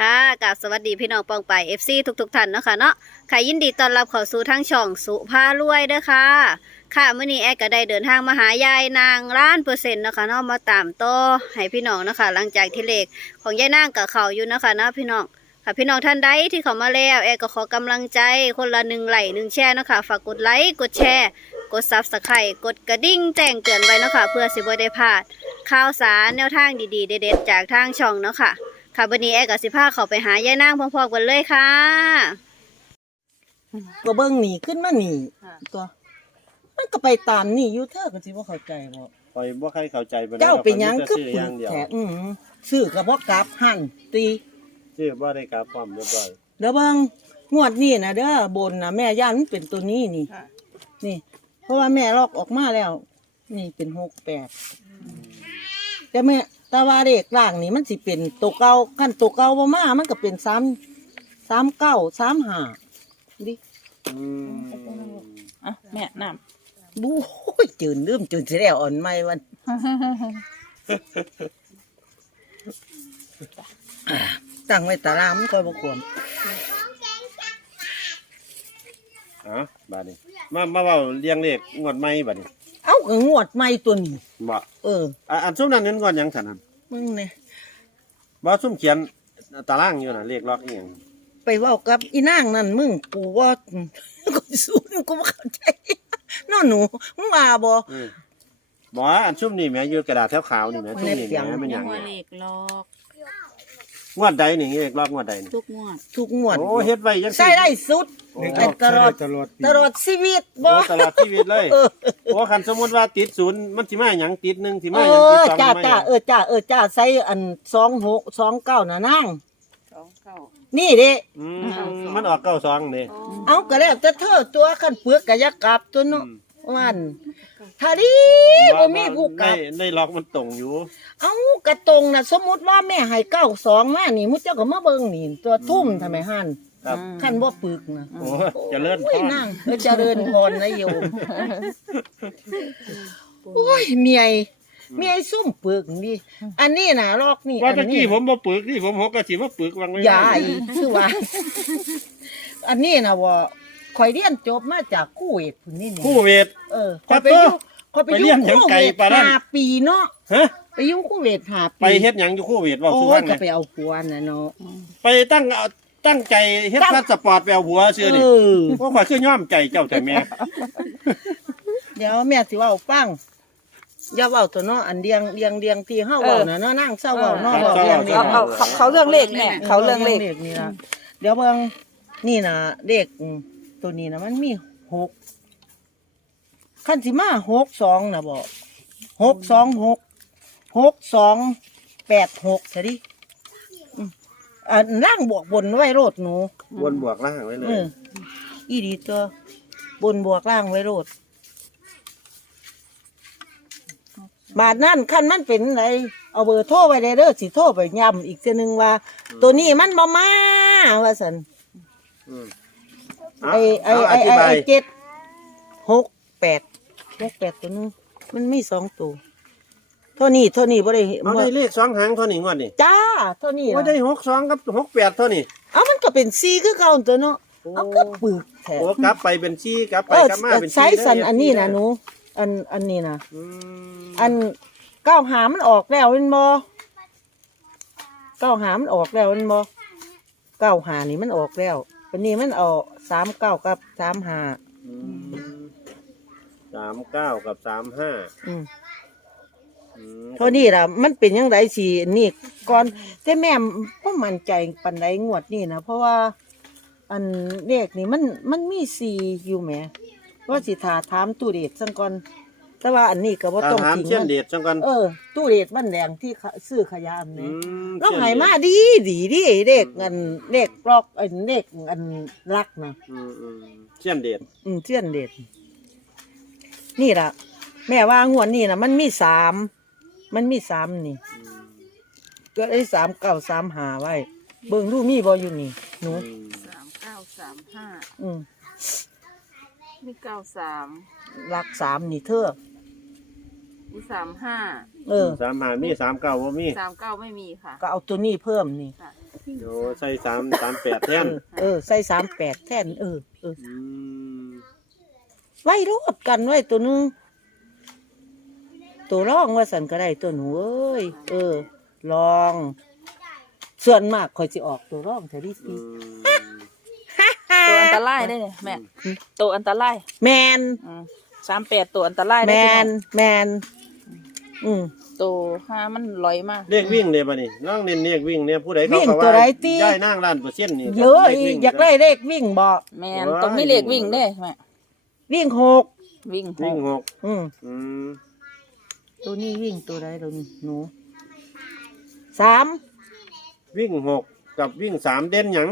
ค่ะกับสวัสดีพี่น้องปองไป FC ทุกๆท่านเนาะค่ะเนาะค่ะยินดีต้อนรับเข้าสู่ทางช่องสุภารวยเด้อค่ะ ค่ะเมื้อนี้แอดก็ได้เดินทางมาหายายนางล้านเปอร์เซ็นต์เนาะค่ะเนาะมาตามต่อให้พี่น้องเนาะค่ะหลังจากที่เลขของยายนางกับเขาอยู่เนาะค่ะเนาะพี่น้องค่ะพี่น้องท่านใดที่เข้ามาแล้วแอดก็ขอกำลังใจคนละหนึ่งไหลหนึ่งแชร์เนาะค่ะฝากกดไลค์กดแชร์กดซับสไครต์กดกระดิ่งแจ้งเตือนไว้เนาะค่ะเพื่อสิบ่ได้พลาดข่าวสารแนวทางดีๆ เด็ดๆจากทางช่องเนาะค่ะ ค่ะวันนี้แอร์กับสิพาเขาไปหายายนางพร้อมๆกันเลยค่ะก็เบิ่งหนีขึ้นมาหนีค่ะ ตัว มันก็ไปตามหนีอยู่เธอก็สิบ่เข้าใจบ่คอยบ่ใครเข้าใจไปเจ้าเป็นหยังคืคือออปึย่ากงเดียวแท้อือซื้อก็บ่กลับหั่นตีชื่อบ่ได้กราบความเรียบร้อยเดี๋ยวเบิ่งงวดนี้นะเด้อบนนะแม่ย่านมันเป็นตัวนี้นี่นี่ เพราะว่าแม่ลอกออกมาแล้ว นี่เป็นหกแปดแต่แม่ แต่ว่าเด็กล่างนี่มันสิเป็นตัวเก่ากันตัวเก่าบ่มามันก็เป็นซ้ำซ้ำเก้าซ้ำห้าดิอืมอะแม่น้บู้ยจืนลืมจืนสิแล้วอ่อนไม่วันตั้งไว้ตารางมันค่อยบ่ควรอ๋อบาดนี้มามาเว้าเรียงเลขงวดใหม่บัดนี้เอ้าก็งวดใหม่ตัวนี้บ่เอออะอันซุมนั้นเน้นงวดหยังซั่นนั่น มึงเนี่ยบ่ซุมเขียนตารางอยู่น่ะเลขล็อกอีหยังไปเว่ากับอีนางนั่นมึงกูว่ากูสูนกูบ่เข้าใจน้อหนูมึงว่าบ่อืมบ่อันซุมนี่แหม่อยู่กระดาษแถวขาวนี่แหม่ซุมนี่แหม่ำมันหยัยังงว่าเนี่ย เลขลอก งวดใดนี่เลขล็อกงวดใดนี่ทุกงวดทุกงวดโอ้เฮ็ดไว้จังซี่ใช่ได้สุดโอ้ไอ้ตลอดตลอดตลอดชีวิตโอ้บ่ตลอดชีวิตเลยเออโอ้คันสมมุติว่าติดศูนย์มันสิมาหยังติดหนึ่งสิเอมาหยังติดอสองจ้ามาหจ้ายังเออจ้าเออจ้าใส่อันสองหกสองเก้าน่ะนางสองเก้านี่เด้อืมมันออกเก้าสองนี่ เอาก็แล้วแต่เธอตัวขันเปลือกกะยักกลับตัวเนาะมั นถ้าดีบ่มีผู้กลับ ในในล็อกมันตรงอยู่ เอากระตรงน่ะสมมุติว่าแม่ให้เก้าสองมานี่มุดเจ้าก็มาเบิ่งนี่ตัวทุ่มทำไมหั่นครับ ขันบ่ปึกนะโอ้เจะเลื่อนโอ้ยนั่งเออเจริญพรนะโยมโอ้ยเมียยเมียยซุ่มปึกนี่อันนี้น่ะลอกนี่ว่าอัตะนกี้นี้ผมบ่ปึกนี่ผมหกกะสิมาปึกวางไว้ยายชื่อว่า อันนี้น่ะว่า ข่อยเรียนจบมาจากคู่เอกพุ่นนี่นี่คู่เวท เออครัข่อยบไปอยู่ข่อยไปไปอเรียู่ยนหยังคู่ไกลเวทปานนั้น ห้าปีเนาะฮะ ไปอยู่คู่เวทห้าปีไปเฮ็ดหยังอยู่คู่เวทเว่าโอ้สุพรยรณก็น่ะไปเอาผัวน่ะเนาะ ไปตั้งเอาตั้งใจเฮ็ดพาสปอร์ตไปเอาหัวเชื่อนี่เออ พวกข่อยคือย่อมใจเจ้าแต่แม่ เดี๋ยวแม่สิเว่าฟังอย่าเว้าตัวเนาะอันเดียงเดียงเดียงที่เฮาเว้าน่ะเนาะนั่งเศร้าเว้าเนาะเว้าเดียงเดียเอางเอาเขาเขาเรื่องเลขแม่เขาเรื่องเลขนี่นะเดี๋ยวเบิ่งนี่นะเด็ก ตัวนี้นะมันมีหกคันสิมาหกสองนะบอกหกสองหกหกสองแปดหกใช่ดิอืมอ่าล่างบวกบนไว้โรดหนู วนบวกล่างไว้เลเอยออีดีตัวบนบวกล่างไว้โรดบาทนั่นขั้นมันเป็นไรเอาเบอร์โทรไว้เลยเด้อสิโทรไปย้ำอีกเทีนึงว่า ตัวนี้มันบ่มาว่าสันอืม ไอ้ไอ้เอาอไอ้ธิไอ้บายไอ้เจ็ดหกแปดหกแปดตัวนึงมันมีสองตัวเท่านี้เท่านี้บ่ได้เอาได้เลขสองหางเท่านี้งวดนี่จ้าเท่านี้ว่าล่ะได้หกสองกับหกแปดเท่านี้เอามันก็เป็นซีคือเก่าตัวเนาะเอาก็ปึกแท้โอ้กลับไปเป็นชี้กลับไปเออกลับมาเป็นใช้ชี้สันได้อันนี้นะหนูอันอันนี้นะอืมอันเก้าหามันออกแล้วเป็นบ่เก้าหามันออกแล้วเป็นบ่เก้าหานี่มันออกแล้ว วันนี้มันออกสามเก้ากับสามหาอืมสามเก้ากับสามห้าอืมอืมเท่านี้ล่ะ มันเป็นยังไงสินี่ก่อนแต่แม่พ่มั่นใจปันไดงวดนี่นะเพราะว่า อันเลขนี่มันมันมีสีอยู่แหมว่าสิถาถามตู้เดชซังก่อน แต่ว่าอันนี้ก็บ่ถ้าต้องถามทิ้งเช่นมันเดชจังกันเออ ตู้เดชมันแดงที่เขาซื้อขยะอันอืนี้มเราเช่นใหายเดชมาดีดีดีเด็กอันเด็กลอกอันเด็กอันรักนะอืมอืมเช่นเดชอืมเชื่อนเด็ดนี่ล่ะ แม่ว่างวดนี่นะมันมีสามมันมีสามนี่ อืมก็ไอ้สามเก้าสามหาไว้ เบิ่งดูมีบ่อยู่นี่ หนู อืมสามเก้าสามห้าอืมมีเก้าสามรักสามนี่เธอ มีสามห้าเออ สามหามีสามเก้าว่ามีสามเก้าไม่มีค่ะ ก็เอาตัวนี้เพิ่มนี่ค่ะเดี๋ยวใส่สามสามแปดแทเอนอเออ ใส่สามแปดแท่นเออเอออืมไว้รดกันไว้ตัวหนึงตัวร่องว่าสันก็ได้ตัวหนูเอ้ยเออ ลอง ส่วนมากคอยจะออกตัวร่องเธอดิอืสิมตัวอันตรายได้เนี่ยแม่ตัวอันตรายแมนสามแปดตัวอันตรายแมได้นแมน อืม ตัวห้ามันลอยมาก เลขวิ่งเนี่ยบัดนี้น้องเน้นเลขวิ่งเนี่ยผู้ใดเขาวิ่งก็ตัวว่าใดติ ได้นั่งล้านเปอร์เซ็นต์นี่เยอะเลขอีวิ่กงอยากได้เลขวิ่งบ่แม่นต้องมีเหล็กวิ่งได้แม่วิ่งหกวิ่งหวิ่งกหกอืมอืมตัวนี้วิ่งตัวใดตัวนี้หนูสามวิ่งหกกับวิ่งสามเด่นหยัง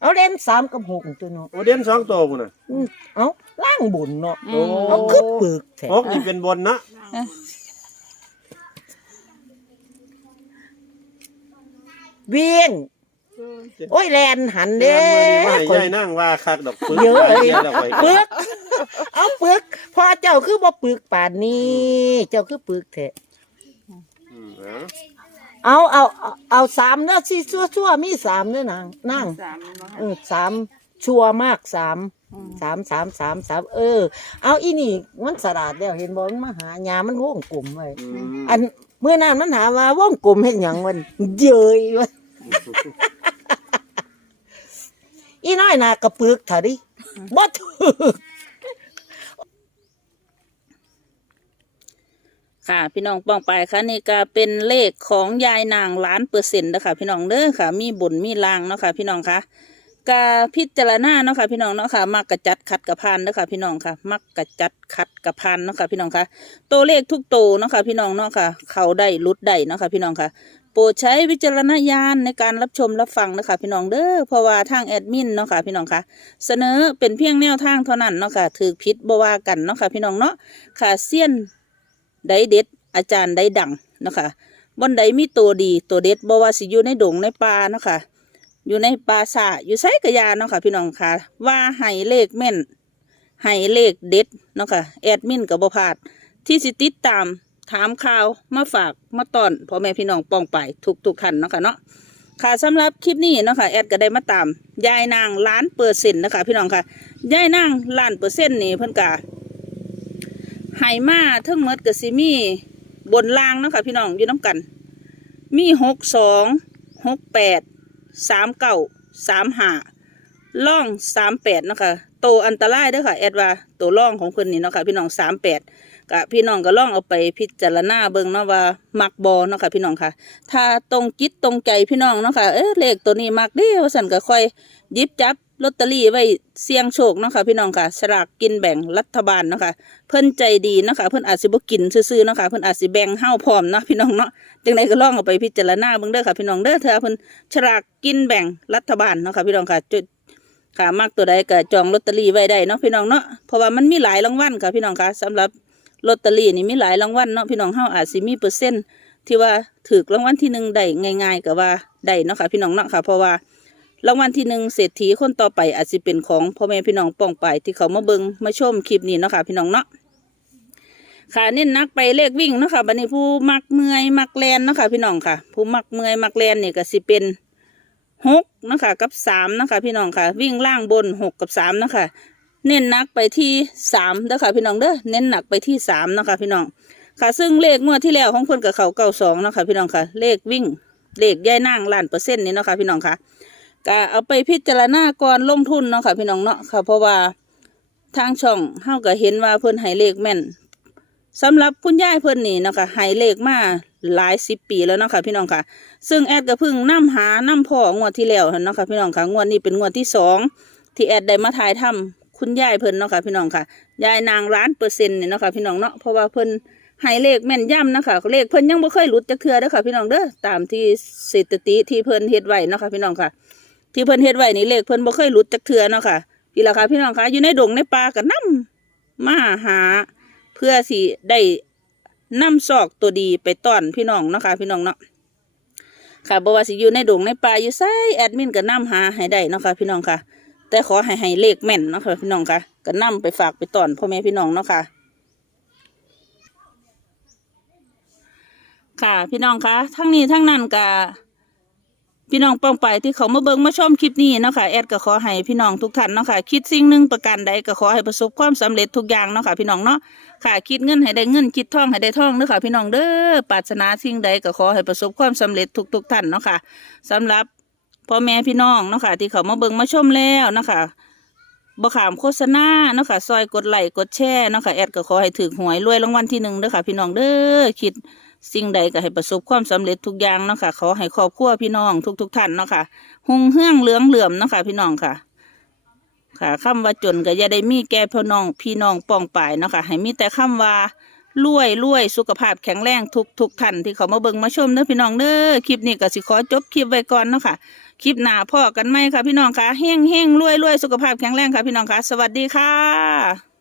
เอาเล่นสามกับหกตัวเนาะโอเด่นสองตัวพุ่นน่ะอืมเอาล่างบุญเนาะอืมเอาคึบปึกแท้หกนี่เป็นบนนะ วิ่ง โอ้ยแลนหันเด้แม่มือนี้ว่าให้ยายนั่งว่าคักดอกปึกเยอะหลาเลยเที่ยวแล้วไว้ปึกเอาปึกพอเจ้าคือบ่ปึกป่านนี้ เจ้าคือปึกแท้อืมเอาเอาเอาเอาเอาสามเนาะสิชั่วชั่วๆมีสามเด้อนางนั่งสามเนาะเออสามชัวร์มากสามสามสามสามสามเออ เอาอีนี่มันสลาดแล้วเห็นบ่มันมาหายามันวงกลมไว้ อืมอันเมื่อนั้นมันหาว่าวงกลมเฮ็ดหยังมันเยยวะ อีน้อยน่ะกระปึกเถอะดิบ่ถูกค่ะ พี่น้องป้องไปค่ะนี่ก็เป็นเลขของยายนางล้านเปอร์เซ็นต์นะคะพี่น้องเด้อค่ะ มีบุญมีลางเนาะค่ะ พี่น้องค่ะกาพิจารณาเนาะค่ะพี่น้องเนาะค่ะมักกระจัดขัดกระพานเด้อค่ะพี่น้องค่ะมักกระจัดขัดกระพานเนาะค่ะพี่น้องค่ะตัวเลขทุกตัวเนาะค่ะพี่น้องเนาะค่ะ เขาได้ลุดได้เนาะค่ะพี่น้องค่ะ โปรดใช้วิจารณญาณในการรับชมรับฟังนะคะพี่น้องเด้อเพราะว่าทางแอดมินเนาะค่ะพี่น้องค่ะเสนอเป็นเพียงแนวทางเท่านั้นเนาะค่ะถือพิษบว่ากันเนาะค่ะพี่น้องเนาะค่ะเซียนไดเด็ดอาจารย์ไดดังเนาะคะบนใดมีตัวดีตัวเด็ดบ่ว่าสิอยู่ในดงในป่าเนาะคะอยู่ในป่าสาอยู่ไสกระยาเนาะค่ะพี่น้องค่ะ ว่าให้เลขแม่นให้เลขเด็ดเนาะค่ะแอดมินกับบพาดที่สิติดตาม ถามข่าวมาฝากมาตอนพ่อแม่พี่น้องปองไปทุกทุกๆท่านเนาะค่ะเนาะค่ะสำหรับคลิปนี้เนาะค่ะแอดก็ได้มาตามยายนางล้านเปอร์เซ็นต์นะคะพี่น้องค่ะยายนางล้านเปอร์เซ็นต์นี่เพิ่นกะไหมาทั้งหมดก็สิมี่บนล่างเนาะค่ะพี่น้องอยู่น้ำกัน มีหกสองหกแปดสามเก้าสามห้าล่องสามแปดเนาะค่ะโตอันตรายเด้อค่ะแอดว่าตัวล่องของเพิ่นนี่เนาะค่ะพี่น้องสามแปด กะพี่น้องก็ล่องเอาไปพิจารณาเบิ่งเนาะว่ามักบอเนาะค่ะพี่น้องค่ะ ถ้าตรงจิตตรงใจพี่น้องเนาะค่ะเอ๊ะเลขตัวนี้มักเดีว่าสันก็ค่อยยิบจับลอตเตอรี่ไว้เสี่ยงโชคเนาะค่ะพี่น้องค่ะสลากกินแบ่งรัฐบาลเนาะค่ะเพิ่นใจดีเนาะค่ะเพิ่นอาจสิบ่กินซื่อๆเนาะค่ะเพิ่นอาจสิแบ่งเฮาพร้อมเนาะพี่น้องเนาะจังไดก็ลองเอาไปพิจารณาเบิ่งเด้อค่ะพี่น้องเด้อเถอเพิ่นฉลากกินแบ่งรัฐบาลเนาะค่ะพี่น้องค่ะจุดค่ะมักตัวใดก็จองลอตเตอรี่ไว้ได้เนาะพี่น้องเนาะเพราะว่ามันมีหลายรางวัลค่ะพี่น้องค่ะสำหรับ ลอตเตอรี่นี่มีหลายรางวัลเนาะพี่น้องเฮาอาจสิมีเปอร์เซ็นต์ที่ว่าถูกรางวัลที่หนึ่งได้ง่าย ๆก็ว่าได้เนาะค่ะพี่น้องเนาะค่ะเพราะว่ารางวัลที่หนึ่งเศรษฐีคนต่อไปอาจจะเป็นของพ่อแม่พี่น้องป้องไปที่เขามาเบิงมาชมคลิปนี้เนาะค่ะพี่น้องเนาะค่ะเน้นนักไปเลขวิ่งเนาะค่ะบัดนี้ผู้มักเมื่อยมักแลนเนาะค่ะพี่น้องค่ะ ผู้มักเมื่อยมักแลนเนี่ยก็สิเป็นหกเนาะค่ะกับสามเนาะค่ะพี่น้องค่ะ วิ่งล่างบนหกกับสามเนาะค่ะ เน้นหนักไปที่สามเด้อค่ะพี่น้องเด้อเน้นหนักไปที่สามนะคะพี่น้องค่ะ ซึ่งเลขงวดที่แล้วของเพิ่นกับเขาเก้าสองนะคะพี่น้องค่ะ เลขวิ่งเลขย่ายนั่งล้านเปอร์เซ็นต์นี่เนาะค่ะพี่น้องค่ะก็เอาไปพิจารณาก่อนลงทุนเนาะค่ะพี่น้องเนาะค่ะ เพราะว่าทางช่องเฮาก็เห็นว่าเพิ่นให้เลขแม่นสำหรับคุณยายเพิ่นนี่นะคะให้เลขมาหลายสิบปีแล้วเนาะค่ะพี่น้องค่ะ ซึ่งแอดก็เพิ่งนํหานํพ่องวดที่แล้วเนาะค่ะพี่น้องค่ะงวดนี้เป็นงวดที่สองที่แอดได้มาถ่ายทำ คุณยายเพิ่นเนาะค่ะพี่น้องค่ะยายนางล้านเปอร์เซ็นต์เนี่ยเนาะค่ะพี่น้องเนาะเพราะว่าเพิ่นให้เลขแม่นย่ำนะคะเลขเพิ่นยังบ่เคยหลุดจักเทื่อเด้อค่ะพี่น้องเด้อตามที่สถิติที่เพิ่นเฮ็ดไว้เนาะค่ะพี่น้องค่ะ ที่เพิ่นเฮ็ดไว้นี่เลขเพิ่นบ่เคยหลุดจักเทื่อเนาะค่ะพี่ละค่ะพี่น้องค่ะอยู่ในดงในป่าก็นํมาหา เพื่อสิได้นำซอกตัวดีไปต้อนพี่น้องเนาะค่ะพี่น้องเนาะค่ะบ่ว่าสิอยู่ในดงในป่าอยู่ไสแอดมินก็นำหาให้ได้เนาะค่ะพี่น้องค่ะ แต่ขอให้ให้เลขแม่นเนาะค่ะพี่น้องค่ะก็นำไปฝากไปต้อนพ่อแม่พี่น้องเนาะค่ะค่ะ พี่น้องคะทั้งนี้ทั้งนั้นก็พี่น้องป้องไปที่เขามาเบิ่งมาชมคลิปนี้เนาะค่ะแอดก็ขอให้พี่น้องทุกท่านเนาะค่ะคิดสิ่งหนึ่งประการใดก็ขอให้ประสบความสำเร็จทุกอย่างเนาะค่ะพี่น้องเนาะค่ะคิดเงินให้ได้เงินคิดท่องให้ได้ทองเด้อค่ะพี่น้องเด้อปรารถนาสิ่งใดก็ขอให้ประสบความสำเร็จทุกๆท่านเนาะค่ะสำหรับ พ่อแม่พี่น้องเนาะค่ะที่เขามาเบิ่งมาชมแล้วเนาะค่ะบ่ขามโฆษณาเนาะค่ะซอยกดไลค์กดแชร์เนาะค่ะแอดก็ขอให้ถือหวยรวยรางวัลที่หนึ่งเด้อค่ะ พี่น้องเด้อคิดสิ่งใดก็ให้ประสบความสำเร็จทุกอย่างเนาะค่ะขอให้ครอบครัวพี่น้องทุกๆท่านเนาะค่ะหงเฮืองเหลืองเหลื่อมเนาะค่ะพี่น้องค่ะ ค่ะคำว่าจนก็อย่าได้มีแก่พี่น้องพี่น้องป้องปายเนาะค่ะให้มีแต่คำว่า รวยรวยสุขภาพแข็งแรงทุกทุกท่านที่เขามาเบิ่งมาชมเด้อพี่น้องเด้อคลิปนี้ก็สิขอจบคลิปไว้ก่อนเนาะค่ะคลิปหน้าพ่อกันไหมค่ะพี่น้องคะเฮงเฮงรวยรวยสุขภาพแข็งแรงค่ะพี่น้องคะสวัสดีค่ะ